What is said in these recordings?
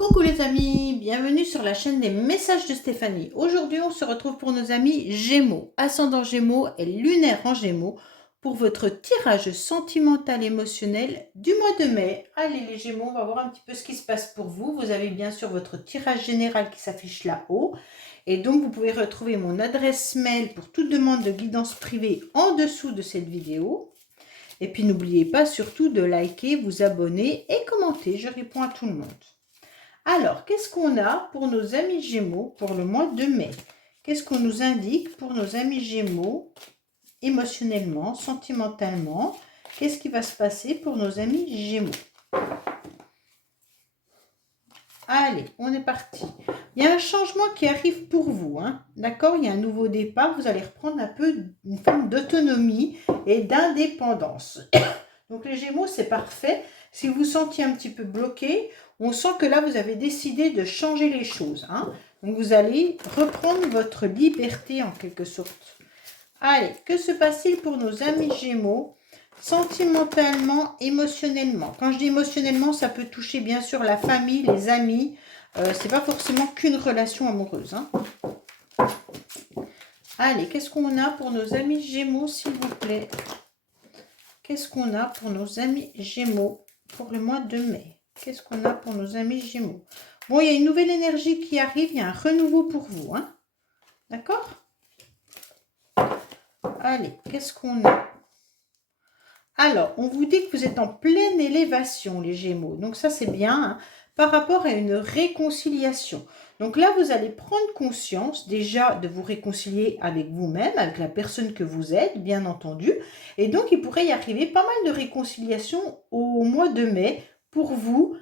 Coucou les amis, bienvenue sur la chaîne des messages de Stéphanie. Aujourd'hui, on se retrouve pour nos amis Gémeaux, ascendant Gémeaux et lunaire en Gémeaux pour votre tirage sentimental émotionnel du mois de mai. Allez les Gémeaux, on va voir un petit peu ce qui se passe pour vous. Vous avez bien sûr votre tirage général qui s'affiche là-haut. Et donc, vous pouvez retrouver mon adresse mail pour toute demande de guidance privée en dessous de cette vidéo. Et puis, n'oubliez pas surtout de liker, vous abonner et commenter. Je réponds à tout le monde. Alors, qu'est-ce qu'on a pour nos amis Gémeaux pour le mois de mai? Qu'est-ce qu'on nous indique pour nos amis Gémeaux émotionnellement, sentimentalement? Qu'est-ce qui va se passer pour nos amis Gémeaux? Allez, on est parti. Il y a un changement qui arrive pour vous, hein? D'accord? Il y a un nouveau départ. Vous allez reprendre un peu une forme d'autonomie et d'indépendance. Donc les Gémeaux, c'est parfait. Si vous vous sentiez un petit peu bloqué, on sent que là, vous avez décidé de changer les choses, hein. Donc vous allez reprendre votre liberté en quelque sorte. Allez, que se passe-t-il pour nos amis Gémeaux sentimentalement, émotionnellement? Quand je dis émotionnellement, ça peut toucher bien sûr la famille, les amis. C'est pas forcément qu'une relation amoureuse, hein. Allez, qu'est-ce qu'on a pour nos amis Gémeaux, s'il vous plaît? Qu'est-ce qu'on a pour nos amis Gémeaux pour le mois de mai? Qu'est-ce qu'on a pour nos amis Gémeaux? Bon, il y a une nouvelle énergie qui arrive, il y a un renouveau pour vous, hein? D'accord? Allez, qu'est-ce qu'on a? Alors, on vous dit que vous êtes en pleine élévation, les Gémeaux. Donc ça, c'est bien, hein, par rapport à une réconciliation. Donc là, vous allez prendre conscience déjà de vous réconcilier avec vous-même, avec la personne que vous êtes, bien entendu. Et donc, il pourrait y arriver pas mal de réconciliation au mois de mai pour vous,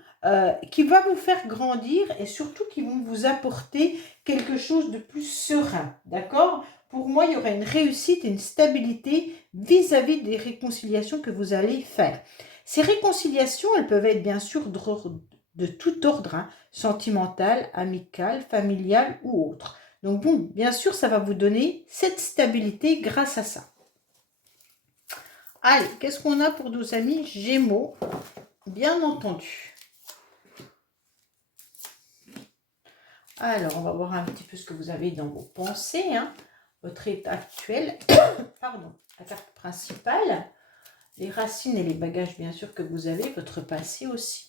qui va vous faire grandir et surtout qui vont vous apporter quelque chose de plus serein, d'accord? Pour moi, il y aura une réussite et une stabilité vis-à-vis des réconciliations que vous allez faire. Ces réconciliations, elles peuvent être bien sûr de tout ordre, hein, sentimental, amical, familial ou autre. Donc bon, bien sûr, ça va vous donner cette stabilité grâce à ça. Allez, qu'est-ce qu'on a pour nos amis Gémeaux? Bien entendu. Alors, on va voir un petit peu ce que vous avez dans vos pensées, hein, votre état actuel. Pardon, la carte principale, les racines et les bagages, bien sûr, que vous avez, votre passé aussi,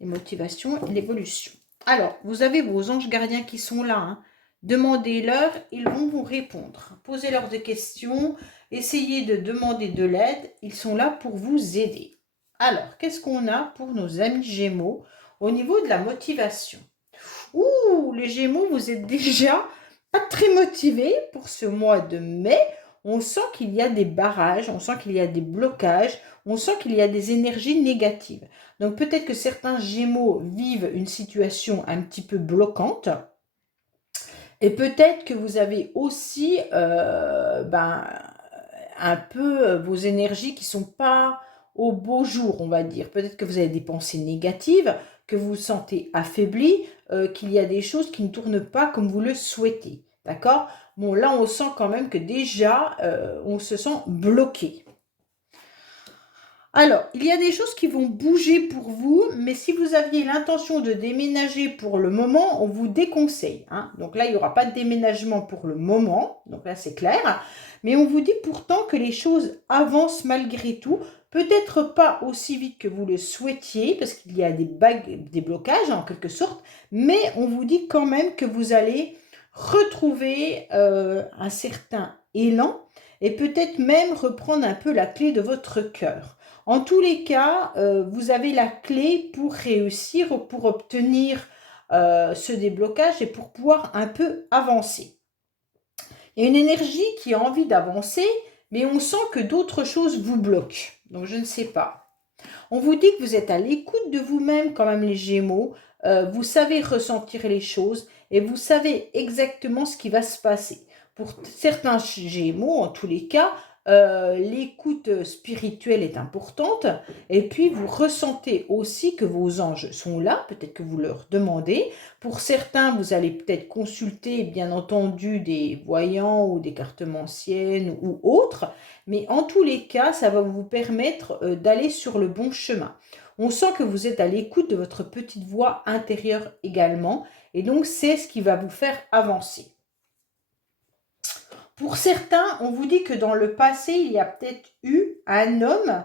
les motivations et l'évolution. Alors, vous avez vos anges gardiens qui sont là, hein. Demandez-leur, ils vont vous répondre. Posez-leur des questions, essayez de demander de l'aide, ils sont là pour vous aider. Alors, qu'est-ce qu'on a pour nos amis Gémeaux au niveau de la motivation? Ouh, les Gémeaux, vous êtes déjà pas très motivés pour ce mois de mai. On sent qu'il y a des barrages, on sent qu'il y a des blocages, on sent qu'il y a des énergies négatives. Donc peut-être que certains Gémeaux vivent une situation un petit peu bloquante. Et peut-être que vous avez aussi un peu vos énergies qui ne sont pas au beau jour, on va dire. Peut-être que vous avez des pensées négatives, que vous vous sentez affaibli, qu'il y a des choses qui ne tournent pas comme vous le souhaitez. D'accord? Bon, là, on sent quand même que déjà, on se sent bloqué. Alors, il y a des choses qui vont bouger pour vous, mais si vous aviez l'intention de déménager pour le moment, on vous déconseille, hein. Donc là, il n'y aura pas de déménagement pour le moment, donc là, c'est clair. Mais on vous dit pourtant que les choses avancent malgré tout, peut-être pas aussi vite que vous le souhaitiez, parce qu'il y a des blocages en quelque sorte, mais on vous dit quand même que vous allez retrouver un certain élan et peut-être même reprendre un peu la clé de votre cœur. En tous les cas, vous avez la clé pour réussir, pour obtenir ce déblocage et pour pouvoir un peu avancer. Il y a une énergie qui a envie d'avancer, mais on sent que d'autres choses vous bloquent. Donc, je ne sais pas. On vous dit que vous êtes à l'écoute de vous-même quand même les Gémeaux. Vous savez ressentir les choses et vous savez exactement ce qui va se passer. Pour certains Gémeaux, en tous les cas, l'écoute spirituelle est importante et puis vous ressentez aussi que vos anges sont là, peut-être que vous leur demandez. Pour certains, vous allez peut-être consulter bien entendu des voyants ou des cartomanciennes ou autres, mais en tous les cas, ça va vous permettre d'aller sur le bon chemin. On sent que vous êtes à l'écoute de votre petite voix intérieure également. Et donc, c'est ce qui va vous faire avancer. Pour certains, on vous dit que dans le passé, il y a peut-être eu un homme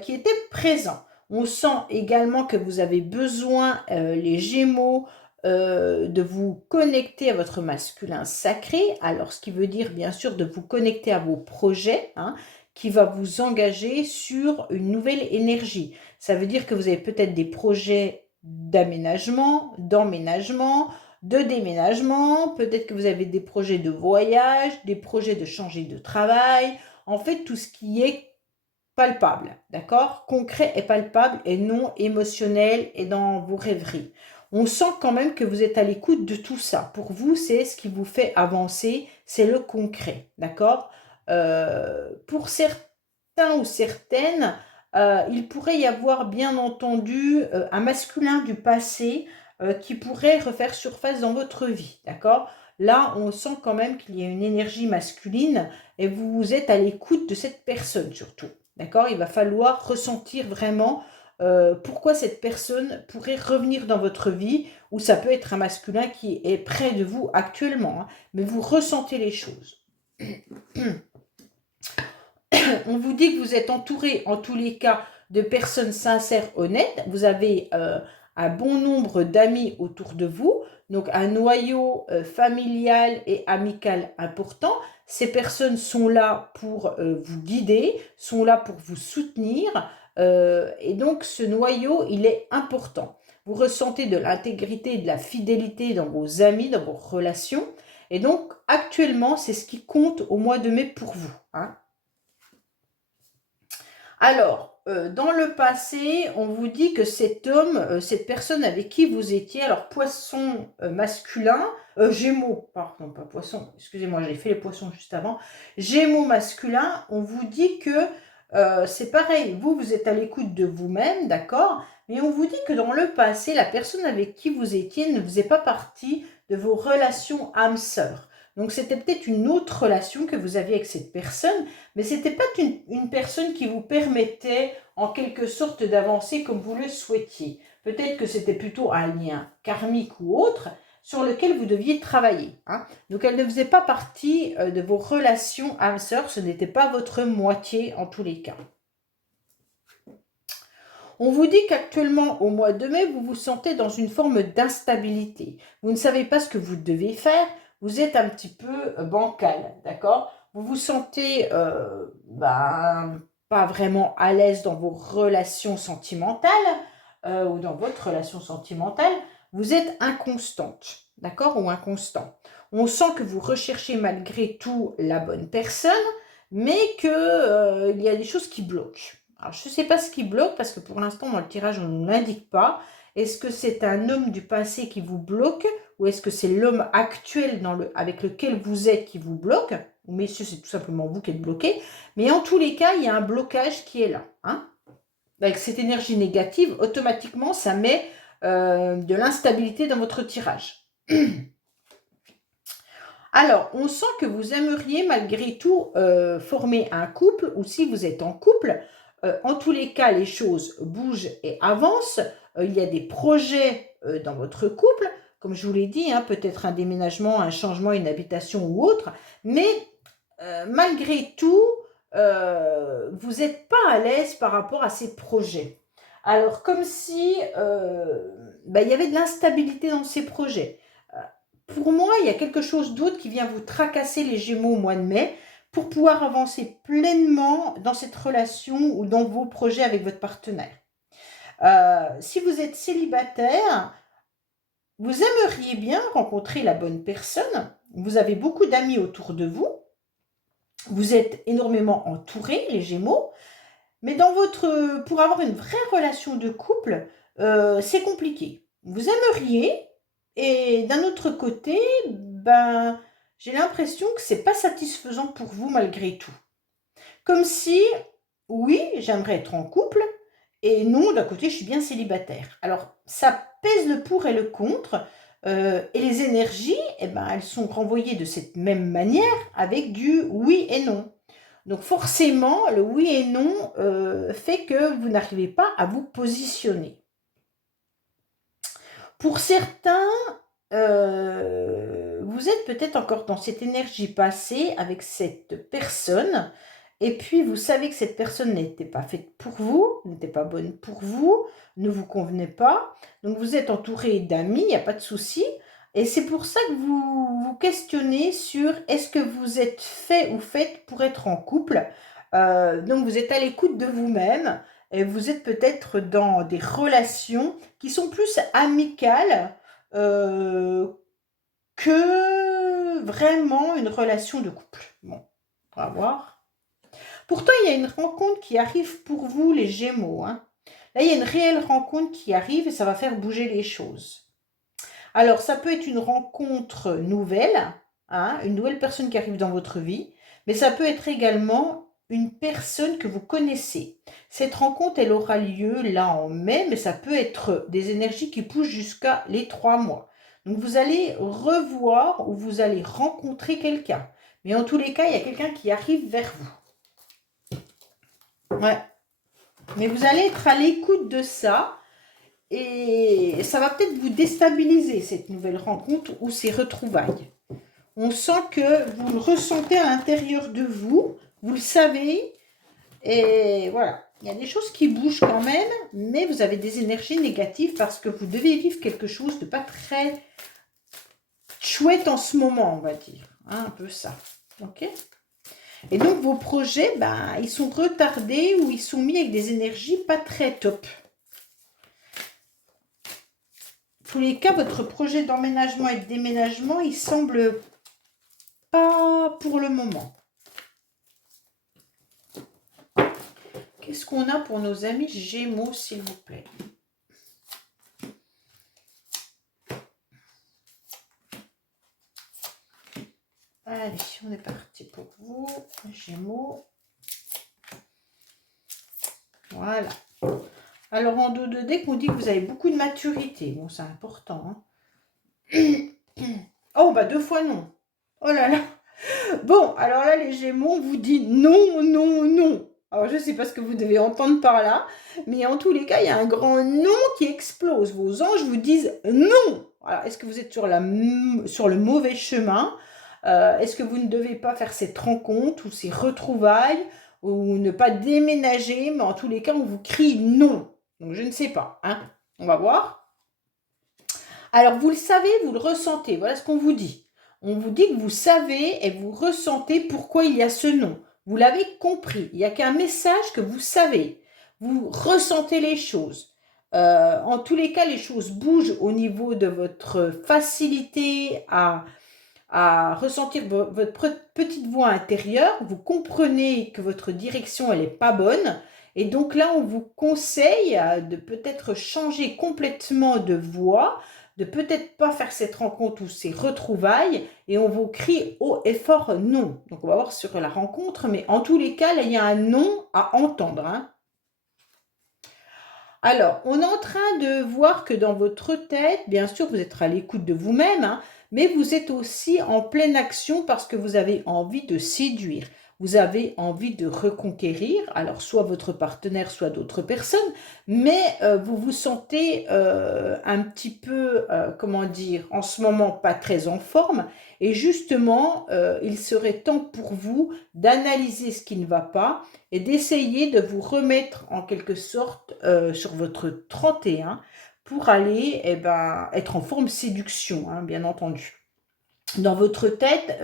qui était présent. On sent également que vous avez besoin, les Gémeaux, de vous connecter à votre masculin sacré. Alors, ce qui veut dire, bien sûr, de vous connecter à vos projets, hein, qui va vous engager sur une nouvelle énergie. Ça veut dire que vous avez peut-être des projets d'aménagement, d'emménagement, de déménagement, peut-être que vous avez des projets de voyage, des projets de changer de travail, en fait tout ce qui est palpable, d'accord? Concret et palpable et non émotionnel et dans vos rêveries. On sent quand même que vous êtes à l'écoute de tout ça. Pour vous, c'est ce qui vous fait avancer, c'est le concret, d'accord? Pour certains ou certaines, il pourrait y avoir bien entendu un masculin du passé qui pourrait refaire surface dans votre vie, d'accord? Là, on sent quand même qu'il y a une énergie masculine et vous êtes à l'écoute de cette personne surtout, d'accord? Il va falloir ressentir vraiment pourquoi cette personne pourrait revenir dans votre vie, ou ça peut être un masculin qui est près de vous actuellement, hein, mais vous ressentez les choses. On vous dit que vous êtes entouré, en tous les cas, de personnes sincères, honnêtes. Vous avez un bon nombre d'amis autour de vous, donc un noyau familial et amical important. Ces personnes sont là pour vous guider, sont là pour vous soutenir, et donc ce noyau, il est important. Vous ressentez de l'intégrité et de la fidélité dans vos amis, dans vos relations, et donc actuellement, c'est ce qui compte au mois de mai pour vous, hein. Alors, dans le passé, on vous dit que cet homme, cette personne avec qui vous étiez, alors poisson masculin, gémeaux, pardon, pas poisson, excusez-moi, j'ai fait les poissons juste avant, gémeaux masculin, on vous dit que c'est pareil, vous êtes à l'écoute de vous-même, d'accord? Mais on vous dit que dans le passé, la personne avec qui vous étiez ne faisait pas partie de vos relations âme-sœur. Donc, c'était peut-être une autre relation que vous aviez avec cette personne, mais ce n'était pas une personne qui vous permettait en quelque sorte d'avancer comme vous le souhaitiez. Peut-être que c'était plutôt un lien karmique ou autre sur lequel vous deviez travailler, hein. Donc elle ne faisait pas partie de vos relations âme-sœur, ce n'était pas votre moitié en tous les cas. On vous dit qu'actuellement, au mois de mai, vous vous sentez dans une forme d'instabilité. Vous ne savez pas ce que vous devez faire, vous êtes un petit peu bancal, d'accord? Vous vous sentez pas vraiment à l'aise dans vos relations sentimentales ou dans votre relation sentimentale. Vous êtes inconstante, d'accord? Ou inconstant. On sent que vous recherchez malgré tout la bonne personne, mais qu'il y a des choses qui bloquent. Alors, je ne sais pas ce qui bloque parce que pour l'instant, dans le tirage, on ne l'indique pas. Est-ce que c'est un homme du passé qui vous bloque ou est-ce que c'est l'homme actuel avec lequel vous êtes qui vous bloque? Ou messieurs, c'est tout simplement vous qui êtes bloqué. Mais en tous les cas, il y a un blocage qui est là, hein. Avec cette énergie négative, automatiquement, ça met de l'instabilité dans votre tirage. Alors, on sent que vous aimeriez malgré tout former un couple, ou si vous êtes en couple, en tous les cas, les choses bougent et avancent. Il y a des projets dans votre couple, comme je vous l'ai dit, hein, peut-être un déménagement, un changement, une habitation ou autre, mais malgré tout, vous n'êtes pas à l'aise par rapport à ces projets. Alors, comme si il y avait de l'instabilité dans ces projets. Pour moi, il y a quelque chose d'autre qui vient vous tracasser les Gémeaux au mois de mai pour pouvoir avancer pleinement dans cette relation ou dans vos projets avec votre partenaire. Si vous êtes célibataire, vous aimeriez bien rencontrer la bonne personne. Vous avez beaucoup d'amis autour de vous. Vous êtes énormément entourés, les Gémeaux. Mais pour avoir une vraie relation de couple, c'est compliqué. Vous aimeriez, et d'un autre côté, j'ai l'impression que c'est pas satisfaisant pour vous malgré tout. Comme si, oui, j'aimerais être en couple, et non, d'un côté, je suis bien célibataire. Alors, ça pèse le pour et le contre, et les énergies, elles sont renvoyées de cette même manière avec du oui et non. Donc forcément, le oui et non fait que vous n'arrivez pas à vous positionner. Pour certains, vous êtes peut-être encore dans cette énergie passée avec cette personne, et puis vous savez que cette personne n'était pas faite pour vous, n'était pas bonne pour vous, ne vous convenait pas. Donc vous êtes entouré d'amis, il n'y a pas de souci. Et c'est pour ça que vous vous questionnez sur est-ce que vous êtes fait ou faite pour être en couple. Donc vous êtes à l'écoute de vous-même et vous êtes peut-être dans des relations qui sont plus amicales que vraiment une relation de couple. Bon, on va voir. Pourtant, il y a une rencontre qui arrive pour vous, les Gémeaux, hein. Là, il y a une réelle rencontre qui arrive et ça va faire bouger les choses. Alors, ça peut être une rencontre nouvelle, hein, une nouvelle personne qui arrive dans votre vie, mais ça peut être également une personne que vous connaissez. Cette rencontre, elle aura lieu là en mai, mais ça peut être des énergies qui poussent jusqu'à les 3 mois. Donc, vous allez revoir ou vous allez rencontrer quelqu'un. Mais en tous les cas, il y a quelqu'un qui arrive vers vous. Ouais. Mais vous allez être à l'écoute de ça. Et ça va peut-être vous déstabiliser, cette nouvelle rencontre ou ces retrouvailles. On sent que vous le ressentez à l'intérieur de vous, vous le savez, et voilà. Il y a des choses qui bougent quand même, mais vous avez des énergies négatives parce que vous devez vivre quelque chose de pas très chouette en ce moment, on va dire. Hein, un peu ça. Ok ? Et donc, vos projets, ils sont retardés ou ils sont mis avec des énergies pas très top. Tous les cas, votre projet d'emménagement et de déménagement, il semble pas pour le moment. Qu'est-ce qu'on a pour nos amis Gémeaux, s'il vous plaît? Allez, on est parti pour vous, Gémeaux. Voilà. Alors, en dos de deck, on dit que vous avez beaucoup de maturité. Bon, c'est important. Hein. Oh, 2 fois non. Oh là là. Bon, alors là, les Gémeaux, on vous dit non, non, non. Alors, je ne sais pas ce que vous devez entendre par là, mais en tous les cas, il y a un grand non qui explose. Vos anges vous disent non. Alors, est-ce que vous êtes sur le mauvais chemin? Est-ce que vous ne devez pas faire cette rencontre ou ces retrouvailles ou ne pas déménager? Mais en tous les cas, on vous crie non. Donc, je ne sais pas. Hein. On va voir. Alors, vous le savez, vous le ressentez. Voilà ce qu'on vous dit. On vous dit que vous savez et vous ressentez pourquoi il y a ce non. Vous l'avez compris. Il n'y a qu'un message que vous savez. Vous ressentez les choses. En tous les cas, les choses bougent au niveau de votre facilité à ressentir votre petite voix intérieure. Vous comprenez que votre direction, elle n'est pas bonne. Et donc là, on vous conseille de peut-être changer complètement de voix, de peut-être pas faire cette rencontre ou ces retrouvailles, et on vous crie haut et fort non. Donc on va voir sur la rencontre, mais en tous les cas, là, il y a un non à entendre. Hein. Alors, on est en train de voir que dans votre tête, bien sûr, vous êtes à l'écoute de vous-même, hein, mais vous êtes aussi en pleine action parce que vous avez envie de séduire. Vous avez envie de reconquérir, alors soit votre partenaire, soit d'autres personnes, mais vous vous sentez un petit peu, comment dire, en ce moment pas très en forme. Et justement, il serait temps pour vous d'analyser ce qui ne va pas et d'essayer de vous remettre en quelque sorte sur votre 31 pour aller être en forme séduction, hein, bien entendu. Dans votre tête,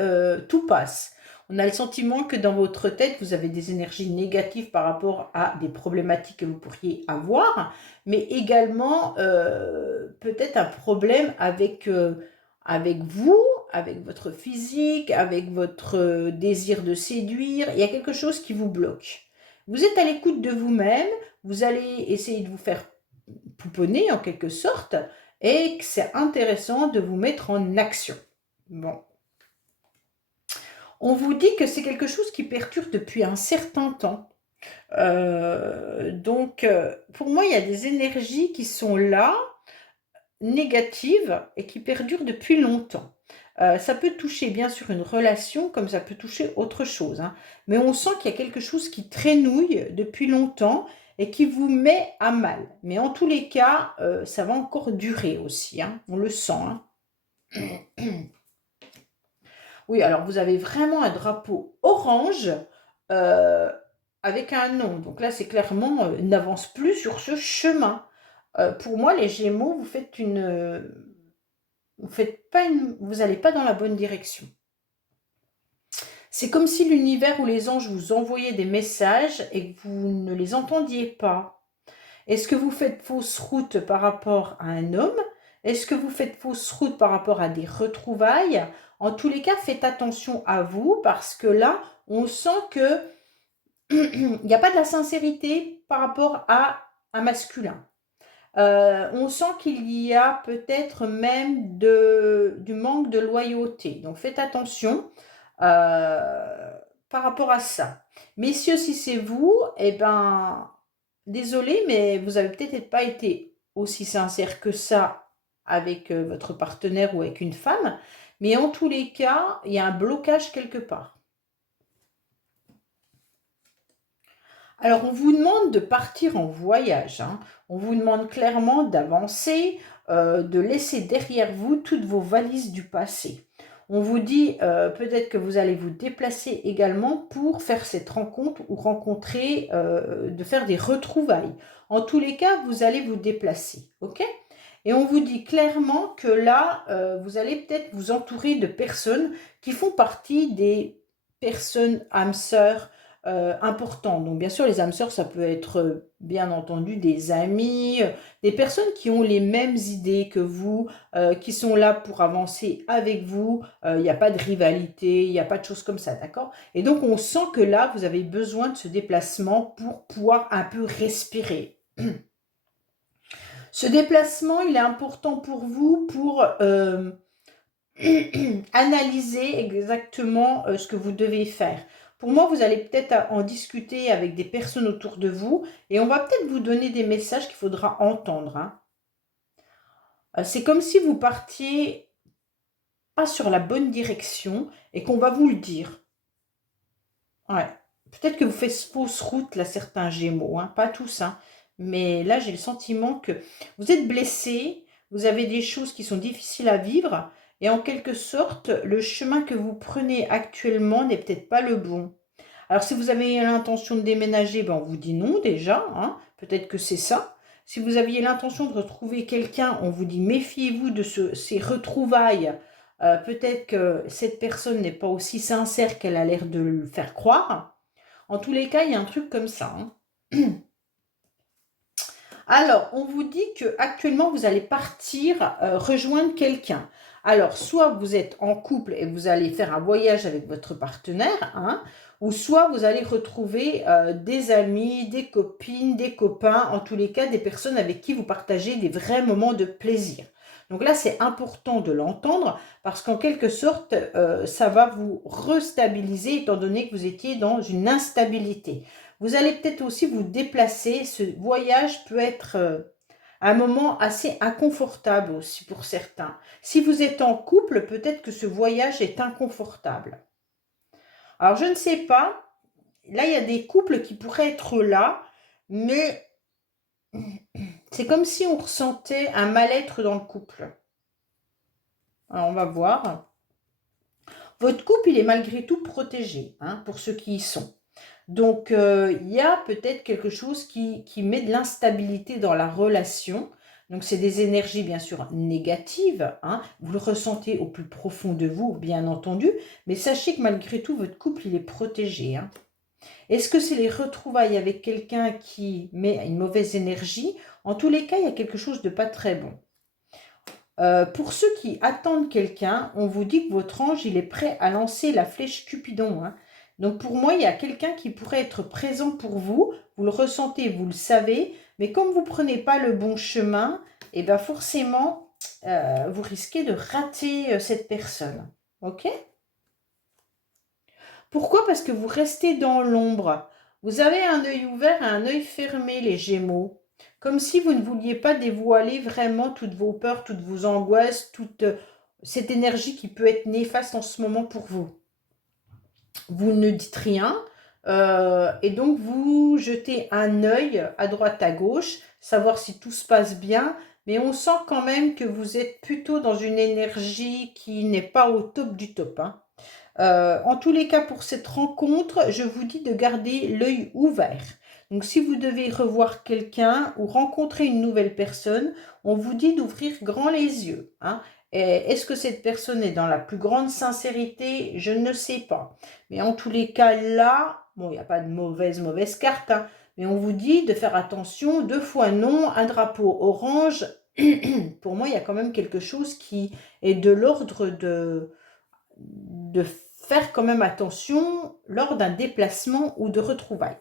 tout passe. On a le sentiment que dans votre tête, vous avez des énergies négatives par rapport à des problématiques que vous pourriez avoir, mais également peut-être un problème avec vous, avec votre physique, avec votre désir de séduire. Il y a quelque chose qui vous bloque. Vous êtes à l'écoute de vous-même, vous allez essayer de vous faire pouponner en quelque sorte, et que c'est intéressant de vous mettre en action. Bon. On vous dit que c'est quelque chose qui perturbe depuis un certain temps. Donc, pour moi, il y a des énergies qui sont là, négatives, et qui perdurent depuis longtemps. Ça peut toucher bien sûr une relation comme ça peut toucher autre chose, hein. Mais on sent qu'il y a quelque chose qui traînouille depuis longtemps et qui vous met à mal. Mais en tous les cas, ça va encore durer aussi, hein. On le sent, hein. Oui, alors vous avez vraiment un drapeau orange euh, avec un nom. Donc là, c'est clairement, n'avance plus sur ce chemin. Pour moi, les Gémeaux, vous faites pas vous n'allez pas dans la bonne direction. C'est comme si l'univers ou les anges vous envoyaient des messages et que vous ne les entendiez pas. Est-ce que vous faites fausse route par rapport à un homme? Est-ce que vous faites fausse route par rapport à des retrouvailles? En tous les cas, faites attention à vous parce que là, on sent que il n'y a pas de la sincérité par rapport à un masculin. On sent qu'il y a peut-être même du manque de loyauté. Donc faites attention par rapport à ça. Messieurs, si c'est vous, eh ben, désolé, mais vous avez peut-être pas été aussi sincère que ça avec votre partenaire ou avec une femme. Mais en tous les cas, il y a un blocage quelque part. Alors, on vous demande de partir en voyage, hein. On vous demande clairement d'avancer, de laisser derrière vous toutes vos valises du passé. On vous dit peut-être que vous allez vous déplacer également pour faire cette rencontre ou rencontrer, de faire des retrouvailles. En tous les cas, vous allez vous déplacer, ok? Et on vous dit clairement que là, vous allez peut-être vous entourer de personnes qui font partie des personnes âmes sœurs importants. Donc bien sûr, les âmes sœurs, ça peut être bien entendu des amis, des personnes qui ont les mêmes idées que vous, qui sont là pour avancer avec vous. Il n'y a pas de rivalité, il n'y a pas de choses comme ça, d'accord? Et donc on sent que là, vous avez besoin de ce déplacement pour pouvoir un peu respirer. Ce déplacement, il est important pour vous pour analyser exactement ce que vous devez faire. Pour moi, vous allez peut-être en discuter avec des personnes autour de vous et on va peut-être vous donner des messages qu'il faudra entendre, hein. C'est comme si vous partiez pas sur la bonne direction et qu'on va vous le dire. Ouais. Peut-être que vous faites fausse route, là, certains Gémeaux, hein. Pas tous, hein. Mais là, j'ai le sentiment que vous êtes blessé, vous avez des choses qui sont difficiles à vivre, et en quelque sorte, le chemin que vous prenez actuellement n'est peut-être pas le bon. Alors, si vous avez l'intention de déménager, ben, on vous dit non déjà, hein. Peut-être que c'est ça. Si vous aviez l'intention de retrouver quelqu'un, on vous dit méfiez-vous de ces retrouvailles. Peut-être que cette personne n'est pas aussi sincère qu'elle a l'air de le faire croire. En tous les cas, il y a un truc comme ça, hein. Alors, on vous dit que actuellement vous allez partir rejoindre quelqu'un. Alors, soit vous êtes en couple et vous allez faire un voyage avec votre partenaire, hein, ou soit vous allez retrouver des amis, des copines, des copains, en tous les cas des personnes avec qui vous partagez des vrais moments de plaisir. Donc là, c'est important de l'entendre parce qu'en quelque sorte, ça va vous restabiliser étant donné que vous étiez dans une instabilité. Vous allez peut-être aussi vous déplacer. Ce voyage peut être un moment assez inconfortable aussi pour certains. Si vous êtes en couple, peut-être que ce voyage est inconfortable. Alors, je ne sais pas. Là, il y a des couples qui pourraient être là, mais c'est comme si on ressentait un mal-être dans le couple. Alors, on va voir. Votre couple, il est malgré tout protégé, hein, pour ceux qui y sont. Donc, il y a peut-être quelque chose qui met de l'instabilité dans la relation. Donc, c'est des énergies, bien sûr, négatives, hein. Vous le ressentez au plus profond de vous, bien entendu. Mais sachez que malgré tout, votre couple, il est protégé, hein. Est-ce que c'est les retrouvailles avec quelqu'un qui met une mauvaise énergie? En tous les cas, il y a quelque chose de pas très bon. Pour ceux qui attendent quelqu'un, on vous dit que votre ange, il est prêt à lancer la flèche Cupidon, hein. Donc pour moi, il y a quelqu'un qui pourrait être présent pour vous. Vous le ressentez, vous le savez. Mais comme vous ne prenez pas le bon chemin, et bien forcément, vous risquez de rater cette personne. Ok? Pourquoi? Parce que vous restez dans l'ombre. Vous avez un œil ouvert et un œil fermé, les Gémeaux. Comme si vous ne vouliez pas dévoiler vraiment toutes vos peurs, toutes vos angoisses, cette énergie qui peut être néfaste en ce moment pour vous. Vous ne dites rien, et donc vous jetez un œil à droite, à gauche, savoir si tout se passe bien, mais on sent quand même que vous êtes plutôt dans une énergie qui n'est pas au top du top, hein. En tous les cas, pour cette rencontre, je vous dis de garder l'œil ouvert. Donc, si vous devez revoir quelqu'un ou rencontrer une nouvelle personne, on vous dit d'ouvrir grand les yeux, hein. Est-ce que cette personne est dans la plus grande sincérité? Je ne sais pas. Mais en tous les cas, là, bon, il n'y a pas de mauvaise carte, hein, mais on vous dit de faire attention, 2 fois non, un drapeau orange. Pour moi, il y a quand même quelque chose qui est de l'ordre de faire quand même attention lors d'un déplacement ou de retrouvailles.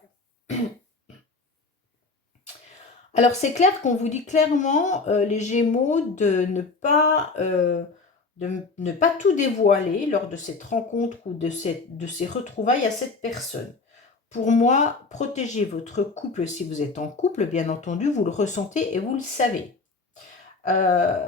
Alors c'est clair qu'on vous dit clairement, les Gémeaux, de ne pas tout dévoiler lors de cette rencontre ou de ces retrouvailles à cette personne. Pour moi, protégez votre couple si vous êtes en couple, bien entendu, vous le ressentez et vous le savez. Euh,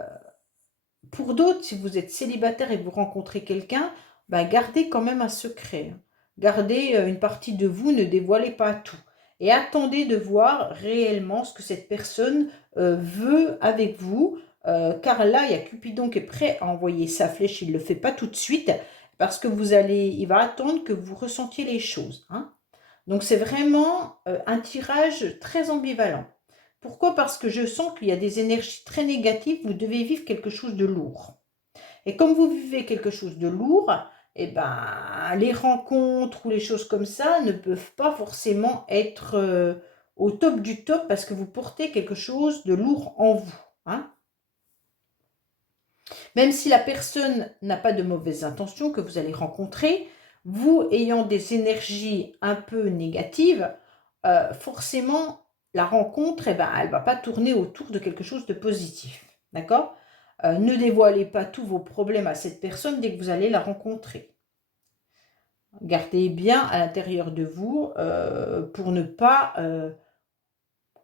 Pour d'autres, si vous êtes célibataire et vous rencontrez quelqu'un, bah, gardez quand même un secret, hein. Gardez une partie de vous, ne dévoilez pas tout. Et attendez de voir réellement ce que cette personne veut avec vous. Car là, il y a Cupidon qui est prêt à envoyer sa flèche, il ne le fait pas tout de suite, parce que il va attendre que vous ressentiez les choses, hein. Donc c'est vraiment un tirage très ambivalent. Pourquoi? Parce que je sens qu'il y a des énergies très négatives, vous devez vivre quelque chose de lourd. Et comme vous vivez quelque chose de lourd, eh ben, les rencontres ou les choses comme ça ne peuvent pas forcément être au top du top parce que vous portez quelque chose de lourd en vous, hein. Même si la personne n'a pas de mauvaises intentions que vous allez rencontrer, vous ayant des énergies un peu négatives, forcément, la rencontre, eh ben, elle ne va pas tourner autour de quelque chose de positif. D'accord? Ne dévoilez pas tous vos problèmes à cette personne dès que vous allez la rencontrer. Gardez bien à l'intérieur de vous pour ne pas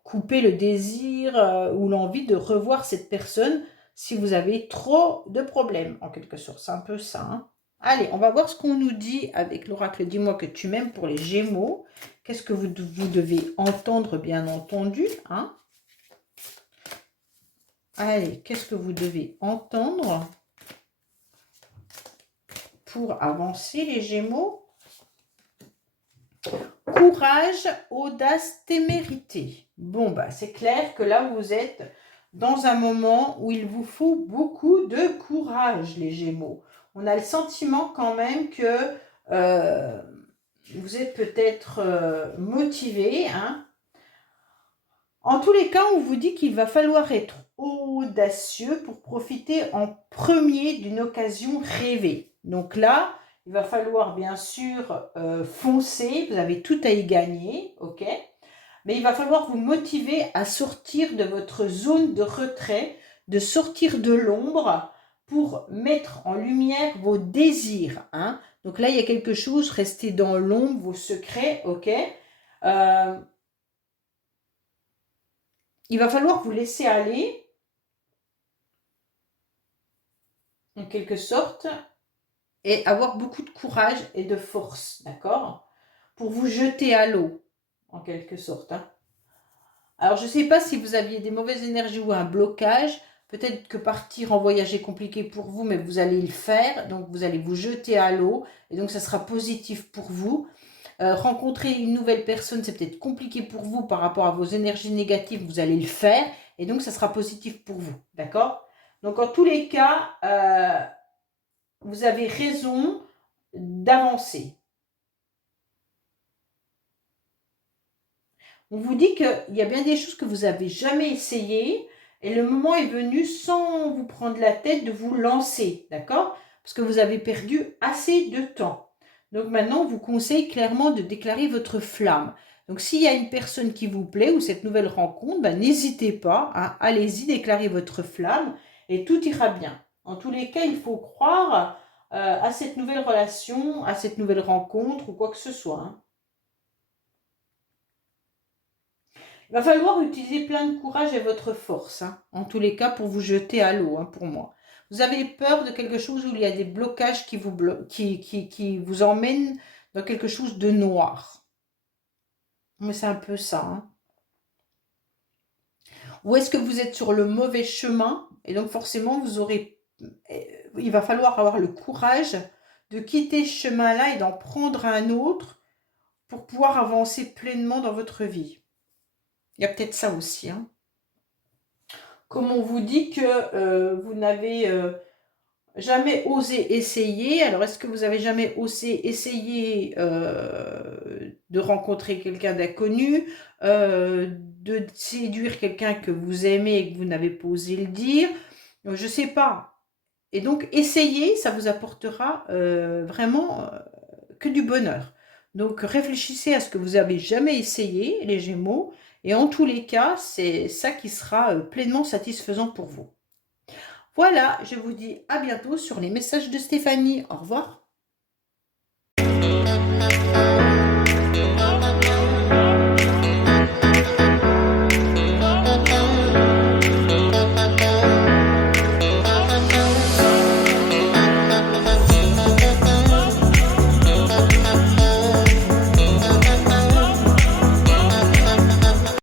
couper le désir ou l'envie de revoir cette personne si vous avez trop de problèmes, en quelque sorte. C'est un peu ça, hein. Allez, on va voir ce qu'on nous dit avec l'oracle Dis-moi que tu m'aimes pour les Gémeaux. Qu'est-ce que vous devez entendre, bien entendu, hein. Allez, qu'est-ce que vous devez entendre pour avancer, les Gémeaux? Courage, audace, témérité. Bon, bah, c'est clair que là, vous êtes dans un moment où il vous faut beaucoup de courage, les Gémeaux. On a le sentiment quand même que vous êtes peut-être motivé, hein. En tous les cas, on vous dit qu'il va falloir être audacieux pour profiter en premier d'une occasion rêvée. Donc là, il va falloir bien sûr foncer, vous avez tout à y gagner, ok? Mais il va falloir vous motiver à sortir de votre zone de retrait, de sortir de l'ombre pour mettre en lumière vos désirs, hein. Donc là, il y a quelque chose, restez dans l'ombre, vos secrets, ok? Il va falloir vous laisser aller, en quelque sorte, et avoir beaucoup de courage et de force, d'accord? Pour vous jeter à l'eau, en quelque sorte, hein. Alors, je ne sais pas si vous aviez des mauvaises énergies ou un blocage. Peut-être que partir en voyage est compliqué pour vous, mais vous allez le faire. Donc, vous allez vous jeter à l'eau. Et donc, ça sera positif pour vous. Rencontrer une nouvelle personne, c'est peut-être compliqué pour vous par rapport à vos énergies négatives. Vous allez le faire. Et donc, ça sera positif pour vous. D'accord? Donc, en tous les cas, vous avez raison d'avancer. On vous dit qu'il y a bien des choses que vous n'avez jamais essayées et le moment est venu sans vous prendre la tête de vous lancer, d'accord? Parce que vous avez perdu assez de temps. Donc maintenant, on vous conseille clairement de déclarer votre flamme. Donc s'il y a une personne qui vous plaît ou cette nouvelle rencontre, ben, n'hésitez pas, hein, allez-y, déclarez votre flamme et tout ira bien. En tous les cas, il faut croire à cette nouvelle relation, à cette nouvelle rencontre ou quoi que ce soit, hein. Il va falloir utiliser plein de courage et votre force, hein, en tous les cas, pour vous jeter à l'eau, hein, pour moi. Vous avez peur de quelque chose où il y a des blocages qui qui vous emmènent dans quelque chose de noir. Mais c'est un peu ça, hein. Ou est-ce que vous êtes sur le mauvais chemin et donc forcément vous aurez, il va falloir avoir le courage de quitter ce chemin-là et d'en prendre un autre pour pouvoir avancer pleinement dans votre vie. Il y a peut-être ça aussi, hein. Comme on vous dit que vous n'avez jamais osé essayer, alors est-ce que vous avez jamais osé essayer de rencontrer quelqu'un d'inconnu, de séduire quelqu'un que vous aimez et que vous n'avez pas osé le dire? Je sais pas. Et donc essayer, ça vous apportera vraiment que du bonheur. Donc réfléchissez à ce que vous avez jamais essayé, les Gémeaux, et en tous les cas, c'est ça qui sera pleinement satisfaisant pour vous. Voilà, je vous dis à bientôt sur les messages de Stéphanie. Au revoir.